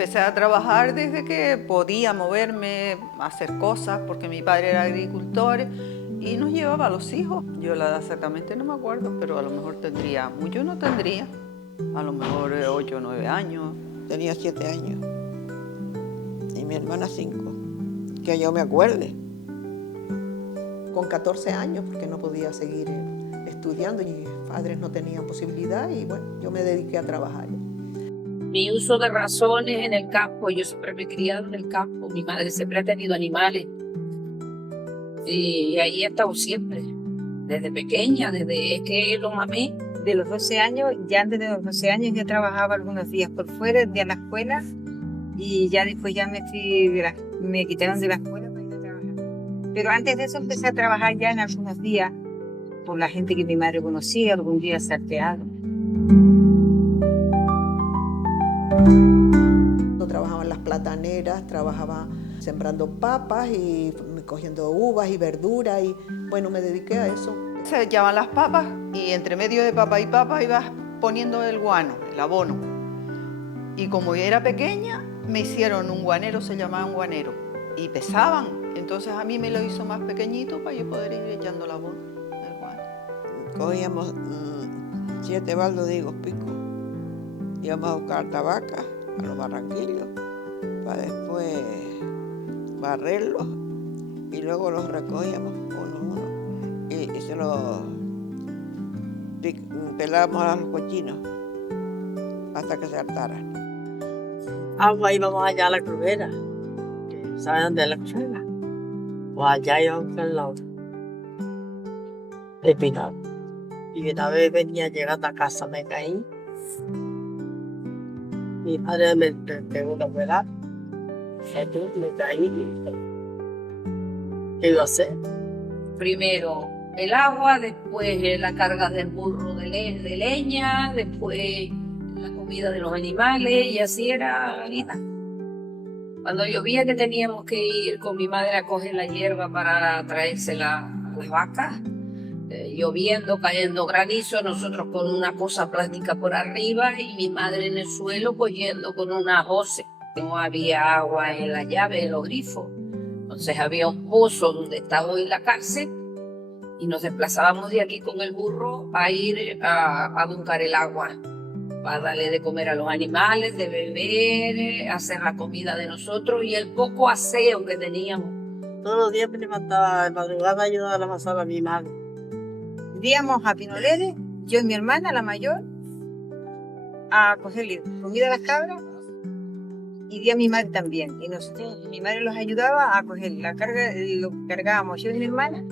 Empecé a trabajar desde que podía moverme, hacer cosas, porque mi padre era agricultor y nos llevaba a los hijos. Yo la edad exactamente no me acuerdo, pero a lo mejor tendría, mucho no tendría, a lo mejor 8 o 9 años. Tenía 7 años y mi hermana 5, que yo me acuerde. Con 14 años, porque no podía seguir estudiando y mis padres no tenían posibilidad y bueno, yo me dediqué a trabajar. Mi uso de razones en el campo, yo siempre me he criado en el campo, mi madre siempre ha tenido animales y ahí he estado siempre, desde pequeña, desde que lo mamé. De los 12 años, ya antes de los 12 años yo trabajaba algunos días por fuera de la escuela y ya después ya me quitaron de la escuela para ir a trabajar. Pero antes de eso empecé a trabajar ya en algunos días por la gente que mi madre conocía, algún día salteado. Yo trabajaba en las plataneras, trabajaba sembrando papas y cogiendo uvas y verduras y bueno, me dediqué a eso. Se echaban las papas y entre medio de papa y papa ibas poniendo el guano, el abono. Y como yo era pequeña, me hicieron un guanero, se llamaban un guanero, y pesaban. Entonces a mí me lo hizo más pequeñito para yo poder ir echando el abono del guano. Cogíamos 7 baldos de higos pico, íbamos a buscar tabaca a los barranquillos para después barrerlos y luego los recogíamos uno a uno y se los pelábamos a los cochinos hasta que se hartaran. Agua íbamos allá a la crubera. ¿Saben dónde es la crubera? Pues allá íbamos al lado de Pinar. Y una vez venía llegando a casa, me caí. Mi padre me pegó una pelada. Entonces me caí. ¿Qué iba a hacer? Primero el agua, después la carga del burro de leña, después la comida de los animales y así era la vida. Cuando llovía que teníamos que ir con mi madre a coger la hierba para traérsela a las vacas, lloviendo, cayendo granizo, nosotros con una cosa plástica por arriba y mi madre en el suelo pues yendo con una hoce. No había agua en la llave, en los grifos. Entonces había un pozo donde estaba hoy la cárcel y nos desplazábamos de aquí con el burro a ir a buscar el agua, para darle de comer a los animales, de beber, hacer la comida de nosotros y el poco aseo que teníamos. Todos los días me levantaba de madrugada a ayudar a la masada a mi madre. Íbamos a Pinoleres, yo y mi hermana, la mayor, a cogerle comida a las cabras y di a mi madre también. Y nosotros, mi madre los ayudaba a coger la carga, lo cargábamos yo y mi hermana,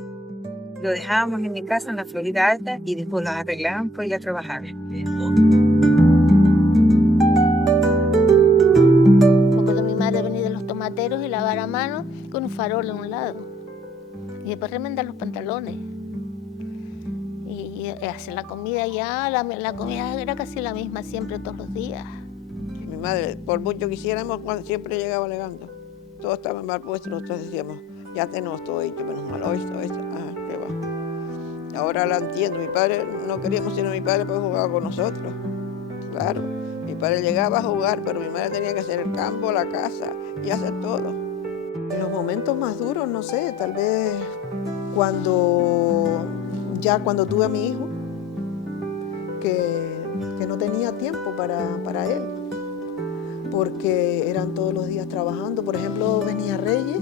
lo dejábamos en mi casa en la Florida Alta y después los arreglábamos para ir a trabajar. Recuerdo a mi madre venir de los tomateros y lavar a mano con un farol a un lado y después remendar los pantalones y hacer la comida ya, la comida era casi la misma siempre todos los días. Mi madre, por mucho que hiciéramos, siempre llegaba alegando. Todo estaba mal puesto, nosotros decíamos, ya tenemos todo hecho, menos mal, esto, qué va. Ahora la entiendo, mi padre, no queríamos sino mi padre porque jugaba con nosotros. Claro, mi padre llegaba a jugar, pero mi madre tenía que hacer el campo, la casa y hacer todo. En los momentos más duros, no sé, tal vez cuando tuve a mi hijo, que no tenía tiempo para él, porque eran todos los días trabajando. Por ejemplo, venía Reyes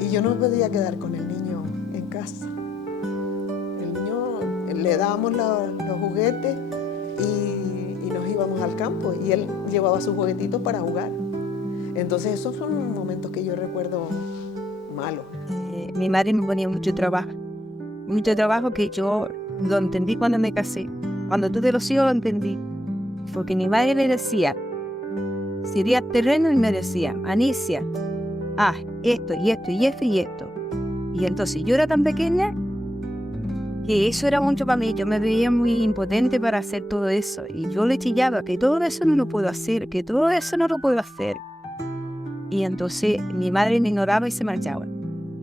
y yo no me podía quedar con el niño en casa. El niño, le dábamos los juguetes y nos íbamos al campo y él llevaba sus juguetitos para jugar. Entonces esos son momentos que yo recuerdo malos. Mi madre me ponía mucho trabajo que yo lo entendí cuando me casé. Cuando tuve los hijos lo entendí, porque mi madre le decía, si iría al terreno y me decía, Anicia, esto y esto y esto y esto. Y entonces yo era tan pequeña que eso era mucho para mí, yo me veía muy impotente para hacer todo eso. Y yo le chillaba que todo eso no lo puedo hacer, que todo eso no lo puedo hacer. Y entonces mi madre me ignoraba y se marchaba.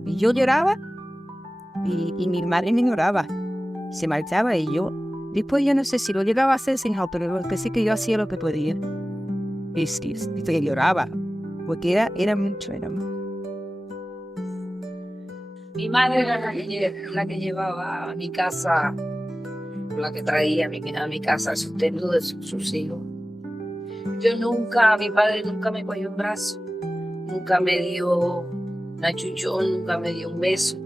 Y yo lloraba y mi madre me ignoraba. Se marchaba y yo, después yo no sé si lo llegaba a hacer sin auto, pero que sí que yo hacía lo que podía. Y sí, se lloraba, porque era mucho, era mucho. Mi madre era la que llevaba a mi casa, la que traía a mi casa el sustento de sus hijos. Mi padre nunca me cogió un brazo, nunca me dio un achuchón, nunca me dio un beso.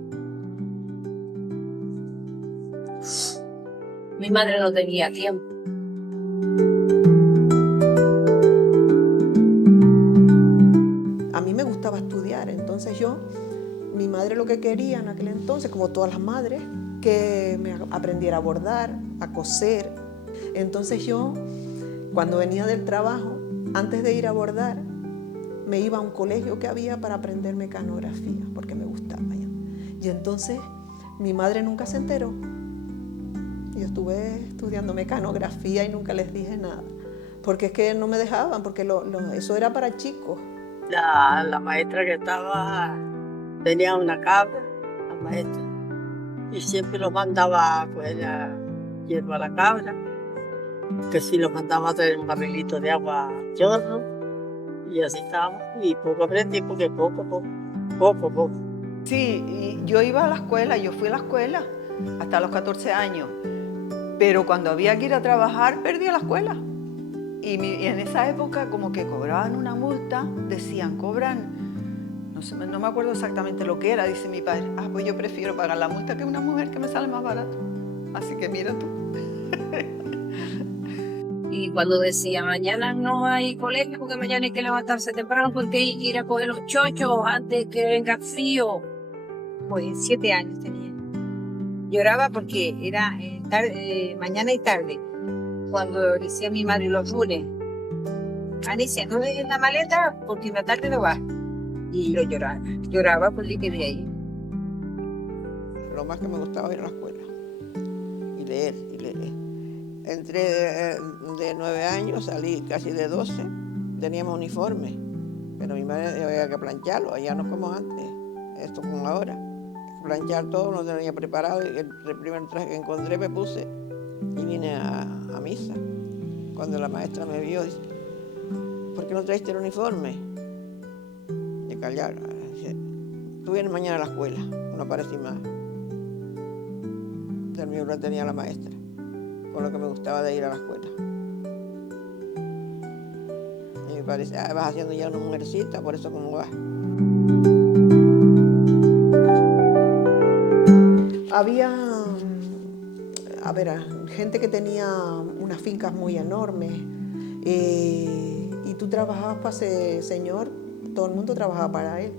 Mi madre no tenía tiempo. A mí me gustaba estudiar, entonces mi madre lo que quería en aquel entonces, como todas las madres, que me aprendiera a bordar, a coser. Entonces yo, cuando venía del trabajo, antes de ir a bordar, me iba a un colegio que había para aprender mecanografía, porque me gustaba ya. Y entonces mi madre nunca se enteró. Yo estuve estudiando mecanografía y nunca les dije nada, porque es que no me dejaban, porque eso era para chicos. La maestra que tenía una cabra, la maestra, y siempre los mandaba pues a hierba a la cabra, que si los mandaba a traer un barrilito de agua chorro, y así estábamos, y poco aprendí, porque poco. Sí, y yo iba a la escuela, yo fui a la escuela hasta los 14 años, pero cuando había que ir a trabajar perdía la escuela. Y en esa época como que cobraban una multa, decían, cobran, no me acuerdo exactamente lo que era, dice mi padre, pues yo prefiero pagar la multa que una mujer que me sale más barato. Así que mira tú. Y cuando decía, mañana no hay colegio porque mañana hay que levantarse temprano porque hay que ir a coger los chochos antes que venga frío. Pues 7 años tenía. Lloraba porque era mañana y tarde. Cuando decía mi madre los lunes, Alicia, no dejes la maleta porque en la tarde no va. Y yo lloraba porque quedé ahí. Lo más que me gustaba era la escuela y leer. Entré de 9 años, salí casi de 12, teníamos uniforme, pero mi madre había que plancharlo, allá no como antes, esto como ahora. Planchar todo, no tenía preparado, y el primer traje que encontré me puse y vine a misa. Cuando la maestra me vio, dice, ¿por qué no traiste el uniforme? Y callar. Dice, tú vienes mañana a la escuela, no aparecí más. El mío lo tenía la maestra, con lo que me gustaba de ir a la escuela. Y me parece, vas haciendo ya una mujercita, por eso como vas. Había, gente que tenía unas fincas muy enormes y tú trabajabas para ese señor, todo el mundo trabajaba para él.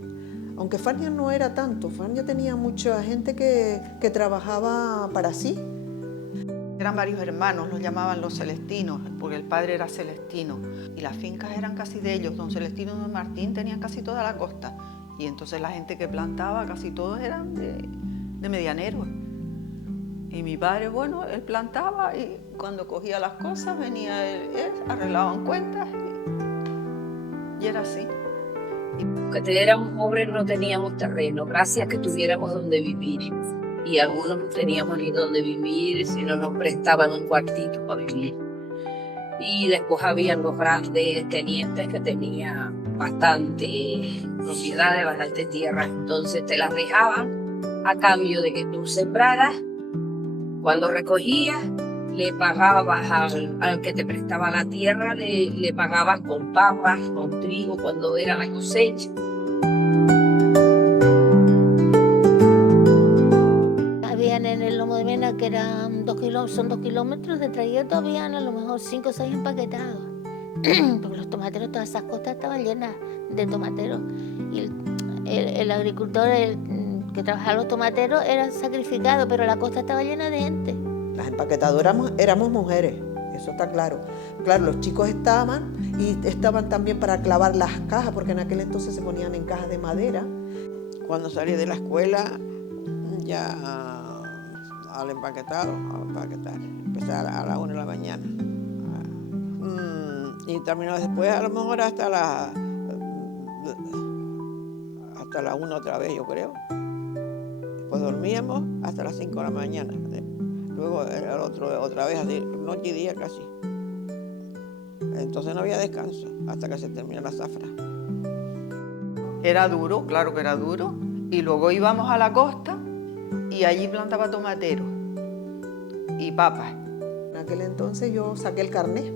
Aunque Fania no era tanto, Fania tenía mucha gente que trabajaba para sí. Eran varios hermanos, los llamaban los Celestinos, porque el padre era celestino. Y las fincas eran casi de ellos. Don Celestino y Don Martín tenían casi toda la costa. Y entonces la gente que plantaba, casi todos eran de medianeros. Y mi padre, bueno, él plantaba y cuando cogía las cosas venía él arreglaban cuentas y era así. Y porque éramos pobres no teníamos terreno, gracias a que tuviéramos donde vivir. Y algunos no teníamos ni donde vivir, sino nos prestaban un cuartito para vivir. Y después habían los grandes tenientes que tenían bastante propiedades, bastante tierra. Entonces te las dejaban a cambio de que tú sembraras. Cuando recogías, le pagabas al que te prestaba la tierra, le pagabas con papas, con trigo, cuando era la cosecha. Habían en el Lomo de Mena, que eran 2 kilómetros de trayecto, habían a lo mejor 5 o 6 empaquetados. Porque los tomateros, todas esas costas estaban llenas de tomateros. Y el agricultor, que trabajaba los tomateros, era sacrificado, pero la costa estaba llena de gente. Las empaquetadoras éramos mujeres, eso está claro. Claro, los chicos estaban y estaban también para clavar las cajas, porque en aquel entonces se ponían en cajas de madera. Cuando salí de la escuela, ya al empaquetar, empecé a las 1 de la mañana. Y terminó después, a lo mejor hasta la 1 otra vez, yo creo. Después dormíamos hasta las 5 de la mañana. Luego el otro otra vez, así, noche y día casi. Entonces no había descanso hasta que se terminó la zafra. Era duro, claro que era duro. Y luego íbamos a la costa y allí plantaba tomateros y papas. En aquel entonces yo saqué el carnet.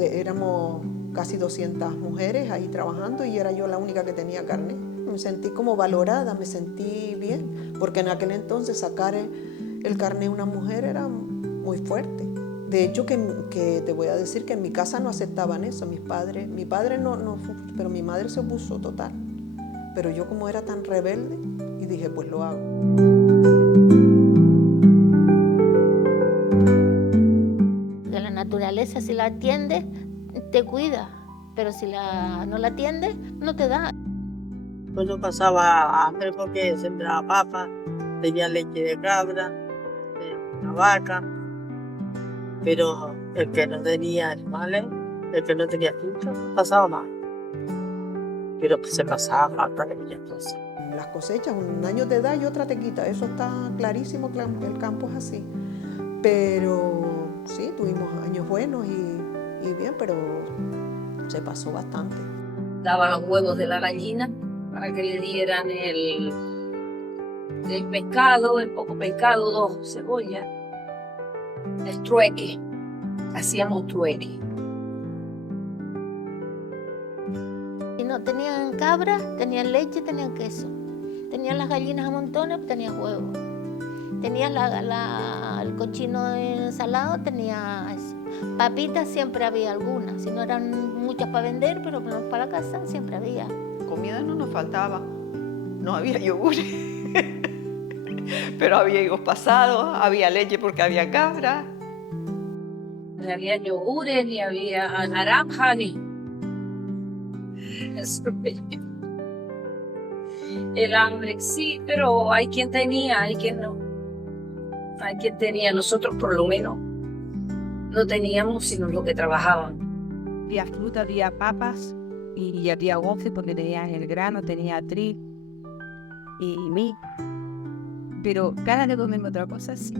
Éramos casi 200 mujeres ahí trabajando y era yo la única que tenía carnet. Me sentí como valorada, me sentí bien, porque en aquel entonces sacar el carnet de una mujer era muy fuerte. De hecho, que te voy a decir que en mi casa no aceptaban eso. Mi padre no, pero mi madre se opuso total. Pero yo como era tan rebelde, y dije, pues lo hago. De la naturaleza, si la atiendes, te cuida, pero si no la atiendes, no te da. Pues no pasaba hambre porque sembraba papa, tenía leche de cabra, de una vaca, pero el que no tenía animales, el que no tenía finca, pasaba mal. Pero pues se pasaba mal para aquellas cosas. Las cosechas, un año te da y otra te quita, eso está clarísimo, que el campo es así. Pero sí, tuvimos años buenos y bien, pero se pasó bastante. Daba los huevos de la gallina para que le dieran el pescado, el poco pescado, 2 cebollas, el trueque. Hacíamos trueque. Si no tenían cabras, tenían leche, tenían queso. Tenían las gallinas a montones, tenían huevos. Tenías el cochino ensalado, tenía eso. Papitas siempre había algunas, si no eran muchas para vender, pero para la casa siempre había. Comida no nos faltaba, no había yogur, pero había higos pasados, había leche porque había cabra. Ni había yogures, ni había naranja, ni... El hambre sí, pero hay quien tenía, hay quien no. Hay quien tenía, nosotros por lo menos no teníamos sino lo que trabajaban. Había fruta, había papas y había once porque tenían el grano, tenía trigo y mí. Pero ganas de comer otra cosa sí.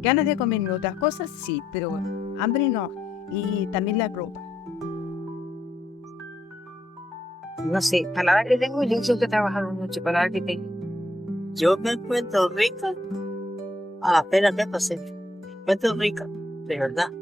Ganas de comer otras cosas sí, pero hambre no. Y también la ropa. No sé, palabra que tengo, yo siempre he trabajado mucho, palabra que tengo. Yo me encuentro rica a la pena que pasé. Me encuentro rica, de verdad.